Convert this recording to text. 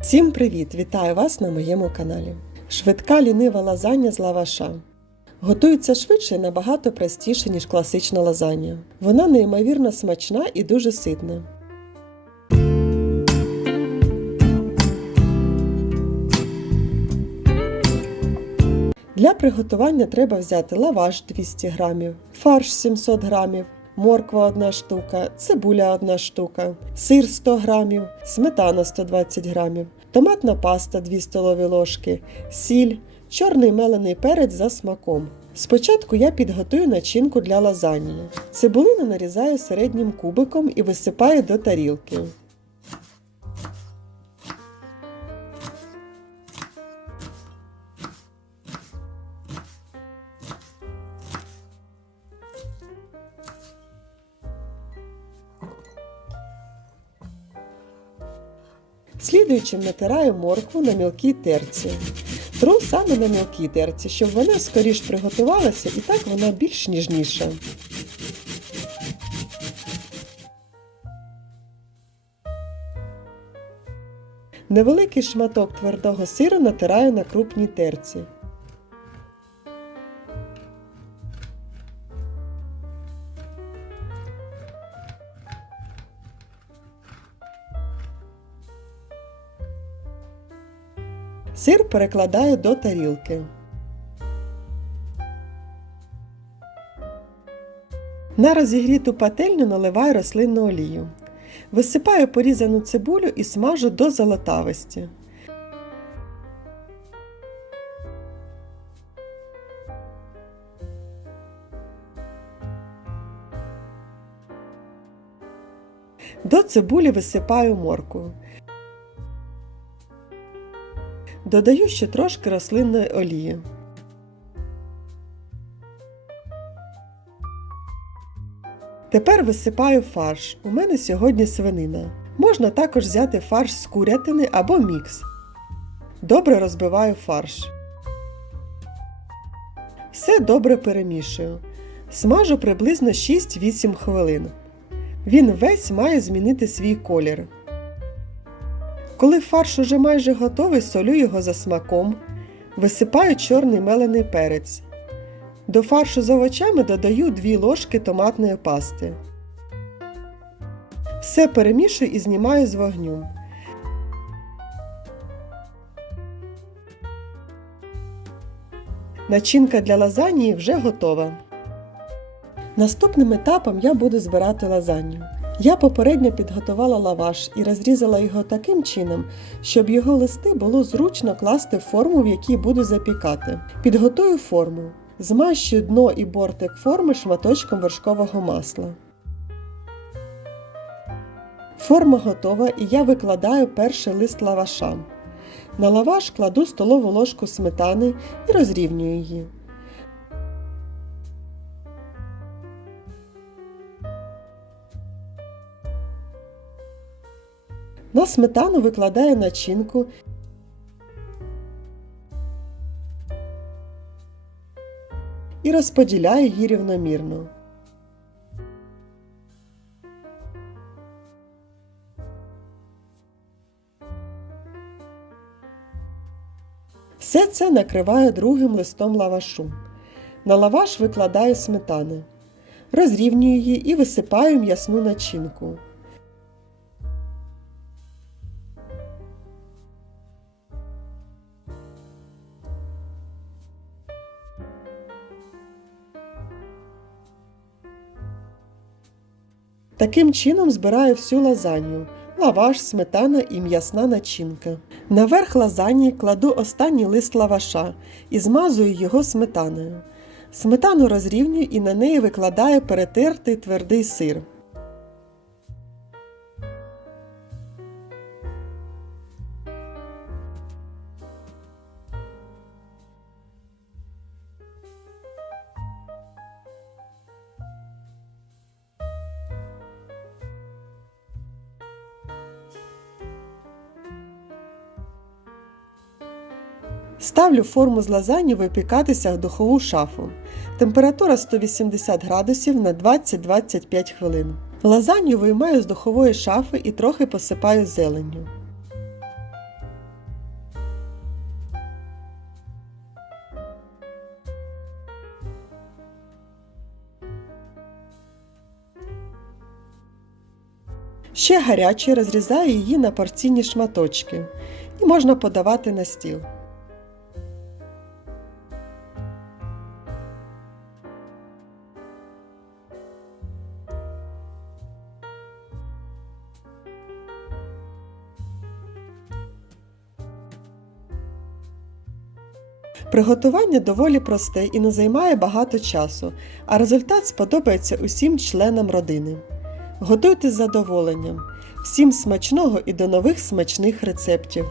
Всім привіт! Вітаю вас на моєму каналі. Швидка лінива лазанья з лаваша. Готується швидше і набагато простіше, ніж класична лазанья. Вона неймовірно смачна і дуже ситна. Для приготування треба взяти лаваш 200 г, фарш 700 г, морква 1 штука, цибуля 1 штука, сир 100 грамів, сметана 120 грамів, томатна паста 2 столові ложки, сіль, чорний мелений перець за смаком. Спочатку я підготую начинку для лазаньї. Цибулину нарізаю середнім кубиком і висипаю до тарілки. Слідуючим натираю моркву на мілкій терці. Тру саме на мілкій терці, щоб вона скоріш приготувалася і так вона більш ніжніша. Невеликий шматок твердого сиру натираю на крупній терці. Сир перекладаю до тарілки. На розігріту пательню наливаю рослинну олію. Висипаю порізану цибулю і смажу до золотавості. До цибулі висипаю моркву. Додаю ще трошки рослинної олії. Тепер висипаю фарш. У мене сьогодні свинина. Можна також взяти фарш з курятини або мікс. Добре розбиваю фарш. Все добре перемішую. Смажу приблизно 6-8 хвилин. Він весь має змінити свій колір. Коли фарш уже майже готовий, солю його за смаком. Висипаю чорний мелений перець. До фаршу з овочами додаю 2 ложки томатної пасти. Все перемішую і знімаю з вогню. Начинка для лазаньї вже готова. Наступним етапом я буду збирати лазанью. Я попередньо підготувала лаваш і розрізала його таким чином, щоб його листи було зручно класти в форму, в якій буду запікати. Підготую форму. Змащую дно і бортик форми шматочком вершкового масла. Форма готова і я викладаю перший лист лаваша. На лаваш кладу столову ложку сметани і розрівнюю її. На сметану викладаю начинку. І розподіляю її рівномірно. Все це накриваю другим листом лавашу. На лаваш викладаю сметани. Розрівнюю її і висипаю м'ясну начинку. Таким чином збираю всю лазанью, лаваш, сметана і м'ясна начинка. Наверх лазані кладу останній лист лаваша і змазую його сметаною. Сметану розрівнюю і на неї викладаю перетертий твердий сир. Ставлю форму з лазані випікатися в духову шафу. Температура 180 градусів на 20-25 хвилин. Лазанью виймаю з духової шафи і трохи посипаю зеленню. Ще гарячий, розрізаю її на порційні шматочки і можна подавати на стіл. Приготування доволі просте і не займає багато часу, а результат сподобається усім членам родини. Готуйте з задоволенням. Всім смачного і до нових смачних рецептів!